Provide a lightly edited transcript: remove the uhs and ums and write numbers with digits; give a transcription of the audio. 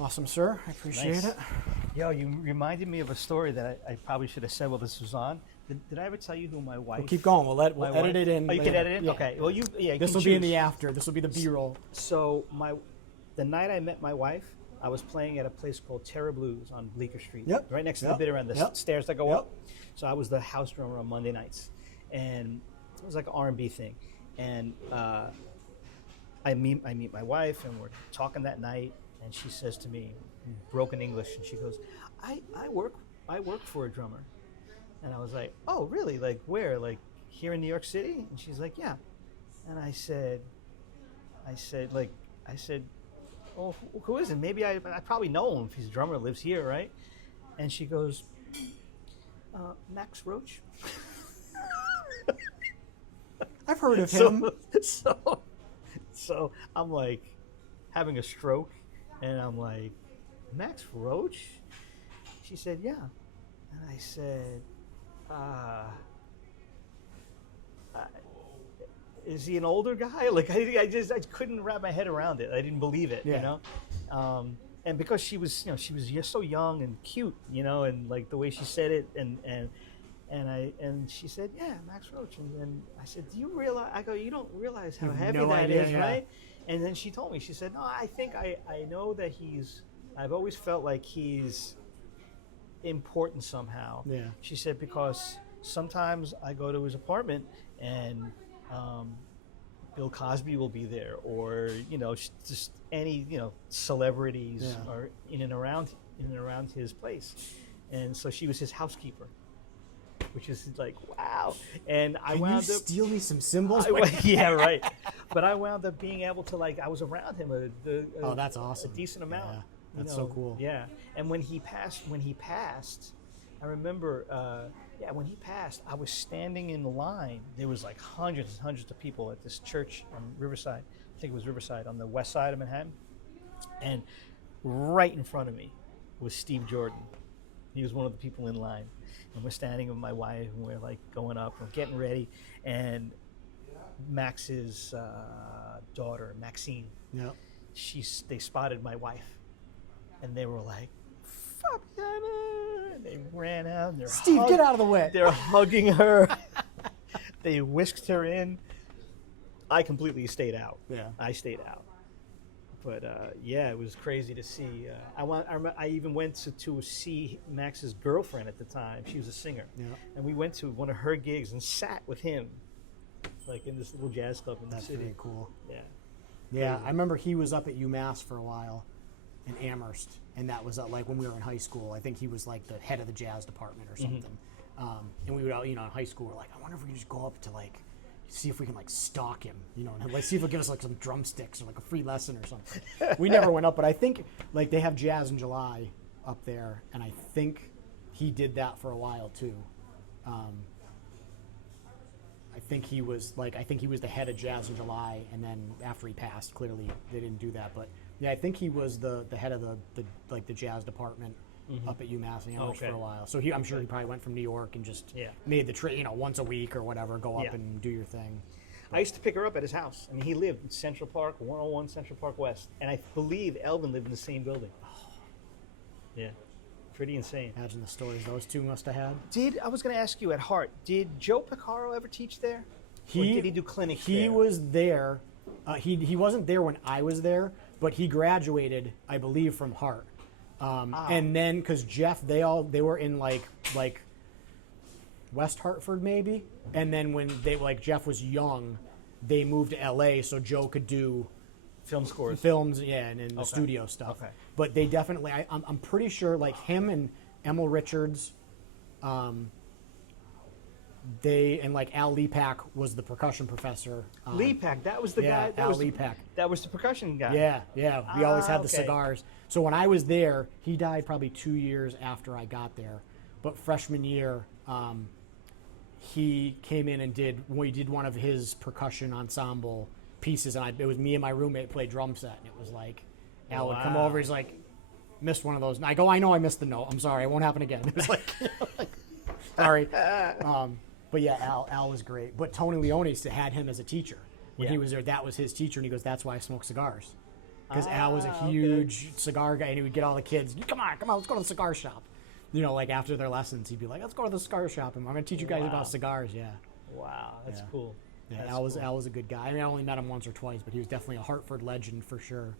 Awesome, sir. I appreciate Nice. it. Yo, you reminded me of a story that I probably should have said while this was on. Did I ever tell you who my wife? We'll keep going. We'll my edit wife- it in. Oh, you later. can edit it. Yeah. Okay. Well, you This can will be in choose. the after. This will be the B-roll. So the night I met my wife, I was playing at a place called Terra Blues on Bleecker Street, Yep. right next to Yep. the bit around the Yep. stairs that go Yep. up. So I was the house drummer on Monday nights, and it was like an R&B thing. And I meet my wife, and we're talking that night, and she says to me, in broken English, and she goes, "I work for a drummer," and I was like, "Oh, really? Like where? Like here in New York City?" And she's like, "Yeah," and I said, "Oh, who is it? Maybe I probably know him if he's a drummer, lives here, right?" And she goes, "Max Roach." I've heard of him. So I'm like having a stroke, and I'm like, "Max Roach?" She said, "Yeah," and I said, "Is he an older guy?" Like I couldn't wrap my head around it. I didn't believe it, Yeah. you know. And because she was just so young and cute, you know, and like the way she said it, and she said, "Yeah, Max Roach." And I said, "Do you realize?" I go, "You don't realize how You have heavy no that idea, is, yeah. right?" And then she told me, she said, "No, I think I know that I've always felt like he's important somehow." Yeah. She said, "Because sometimes I go to his apartment and Bill Cosby will be there, or you know, just any celebrities Yeah. are in and around his place." And so she was his housekeeper, which is like, wow. And I Can you wound up steal me some symbols? yeah, right. But I wound up being able to, like, I was around him Oh, that's awesome. a decent amount. Yeah, you that's know. so cool. Yeah. And when he passed, I remember, when he passed, I was standing in the line. There was like hundreds and hundreds of people at this church on Riverside. I think it was Riverside on the west side of Manhattan. And right in front of me was Steve Jordan. He was one of the people in line. And we're standing with my wife, and we're like going up, and getting ready. And Max's daughter, Maxine, Yep. they spotted my wife, and they were like, "Fabiana!" And they ran out. And Steve, get out of the way. They're hugging her. They whisked her in. I completely stayed out. Yeah. I stayed out. But yeah, it was crazy to see. I even went to see Max's girlfriend at the time. She was a singer, Yeah. and we went to one of her gigs and sat with him, like in this little jazz club in That's the city. very cool. Yeah. Yeah, I remember he was up at UMass for a while in Amherst, and that was like when we were in high school. I think he was like the head of the jazz department or something. And we would, in high school, we're like, I wonder if we can just go up to like, see if we can like stalk him, and like see if he'll give us like some drumsticks or like a free lesson or something. We never went up, but I think like they have Jazz in July up there, and I think he did that for a while too. I think he was the head of Jazz in July, and then after he passed, clearly they didn't do that. But yeah, I think he was the head of the jazz department up at UMass Amherst for a while. So I'm sure he probably went from New York and just made the trip, once a week or whatever, go up and do your thing. I used to pick her up at his house. I mean, he lived in Central Park, 101 Central Park West, and I believe Elvin lived in the same building. Yeah, pretty insane. Imagine the stories those two must have had. I was going to ask you at Hart, did Joe Picaro ever teach there? Or did he do clinics there? He was there. He wasn't there when I was there, but he graduated, I believe, from Hart. And then, because Jeff, they were in like West Hartford maybe, and then when Jeff was young, they moved to LA so Joe could do film scores, films, and the studio stuff. Okay. But they definitely, I'm pretty sure, like him and Emil Richards, and like Al Lepak was the percussion professor. Lepak, that was the guy. Al Lepak. That was the percussion guy. Yeah. We always had the okay. cigars. So when I was there, he died probably 2 years after I got there. But freshman year, he came in and we did one of his percussion ensemble pieces, and it was me and my roommate played drum set, and it was like Al would come over. He's like, missed one of those. And I go, I know I missed the note. I'm sorry. It won't happen again. It was like, sorry. But yeah, Al was great. But Tony Leone had him as a teacher when he was there. That was his teacher, and he goes, "That's why I smoke cigars." because Al was a huge cigar guy, and he would get all the kids. Come on, let's go to the cigar shop. You know, like after their lessons, he'd be like, "Let's go to the cigar shop, and I'm going to teach you guys about cigars." Yeah. Wow, that's Yeah. cool. Yeah, That's Al cool. was a good guy. I mean, I only met him once or twice, but he was definitely a Hartford legend for sure.